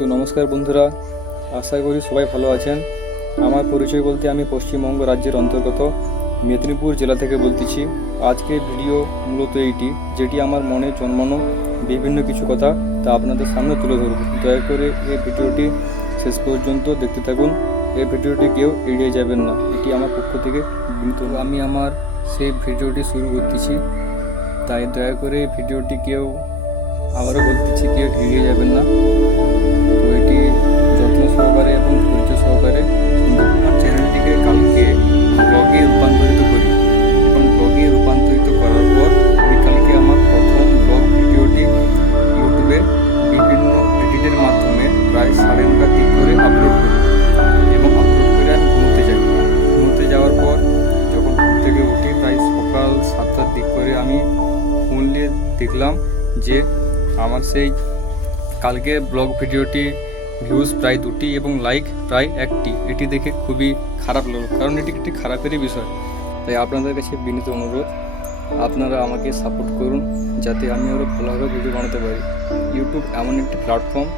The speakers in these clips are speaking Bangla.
তো নমস্কার বন্ধুরা, আশা করি সবাই ভালো আছেন। আমার পরিচয় বলতে আমি পশ্চিমবঙ্গ রাজ্যের অন্তর্গত মেদিনীপুর জেলা থেকে বলতেছি। আজকে ভিডিও মূলত এইটি, যেটি আমার মনে জন্মানো বিভিন্ন কিছু কথা তা আপনাদের সামনে তুলে ধরব। দয়া করে এই ভিডিওটি শেষ পর্যন্ত দেখতে থাকুন। এই ভিডিওটি কেউ এড়িয়ে যাবেন না, এটি আমার পক্ষ থেকে বিনীত। আমি আমার সেই ভিডিওটি শুরু করতেছি, তাই দয়া করে ভিডিওটি কেউ, আবারও বলতেছি, কেউ এড়িয়ে যাবেন না। তো এটি যত্ন সহকারে এবং ধৈর্য সহকারে আমার চ্যানেলটিকে কালকে ব্লগে রূপান্তরিত করি এবং ব্লগে রূপান্তরিত করার পর আমি কালকে আমার প্রথম ব্লগ ভিডিওটি ইউটিউবে বিভিন্ন এডিটের মাধ্যমে প্রায় 9:30টার দিক করে আপলোড করি এবং আপলোড করে আমি ঘুমোতে যাওয়ার পর যখন ঘুম থেকে উঠি প্রায় সকাল 7টার দিক করে আমি ফোন নিয়ে দেখলাম যে আমার সেই কালকে ব্লগ ভিডিওটি ভিউজ প্রায় 2টি এবং লাইক প্রায় 1টি। এটি দেখে খুবই খারাপ লাগলো, কারণ এটি একটি খারাপেরই বিষয়। তাই আপনাদের কাছে বিনীত অনুরোধ, আপনারা আমাকে সাপোর্ট করুন যাতে আমি আরও ভালোভাবে ভিডিও বানাতে পারি। ইউটিউব এমন একটি প্ল্যাটফর্ম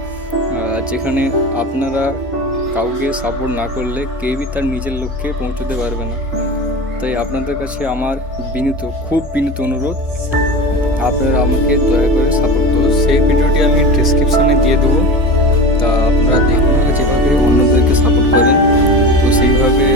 যেখানে আপনারা কাউকে সাপোর্ট না করলে কেউই তার নিজের লক্ষ্যে পৌঁছতে পারবে না। তাই আপনাদের কাছে আমার খুব বিনীত অনুরোধ, আপনারা আমাকে দয়া করে সাপোর্ট করুন। সেই ভিডিওটি আমি ডেসক্রিপশানে দিয়ে দেবো, তা আপনারা দেখুন যেভাবে অন্যদেরকে সাপোর্ট করেন, তো সেইভাবে